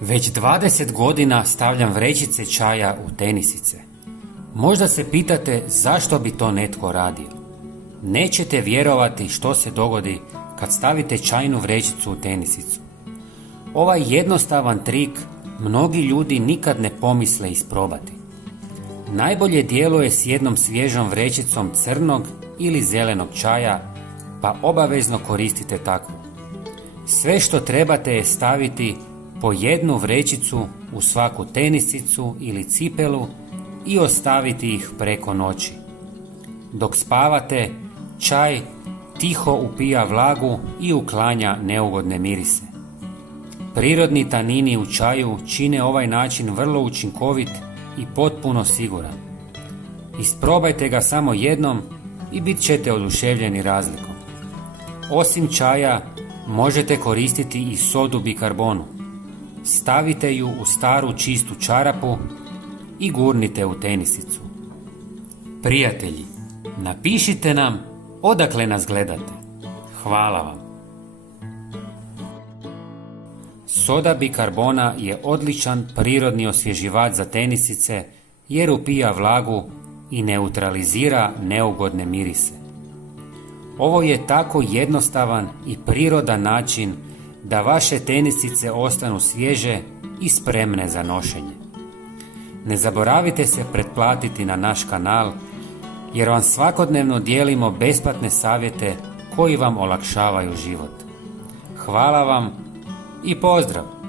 Već 20 godina stavljam vrećice čaja u tenisice. Možda se pitate zašto bi to netko radio. Nećete vjerovati što se dogodi kad stavite čajnu vrećicu u tenisicu. Ovaj jednostavan trik mnogi ljudi nikad ne pomisle isprobati. Najbolje djeluje s jednom svježom vrećicom crnog ili zelenog čaja, pa obavezno koristite takvu. Sve što trebate je staviti po jednu vrećicu u svaku tenisicu ili cipelu i ostaviti ih preko noći. Dok spavate, čaj tiho upija vlagu i uklanja neugodne mirise. Prirodni tanini u čaju čine ovaj način vrlo učinkovit i potpuno siguran. Isprobajte ga samo jednom i bit ćete oduševljeni razlikom. Osim čaja, možete koristiti i sodu bikarbonu. Stavite ju u staru čistu čarapu i gurnite u tenisicu. Prijatelji, napišite nam odakle nas gledate. Hvala vam. Soda bikarbona je odličan prirodni osvježivač za tenisice jer upija vlagu i neutralizira neugodne mirise. Ovo je tako jednostavan i prirodan način da vaše tenisice ostanu svježe i spremne za nošenje. Ne zaboravite se pretplatiti na naš kanal jer vam svakodnevno dijelimo besplatne savjete koji vam olakšavaju život. Hvala vam i pozdrav!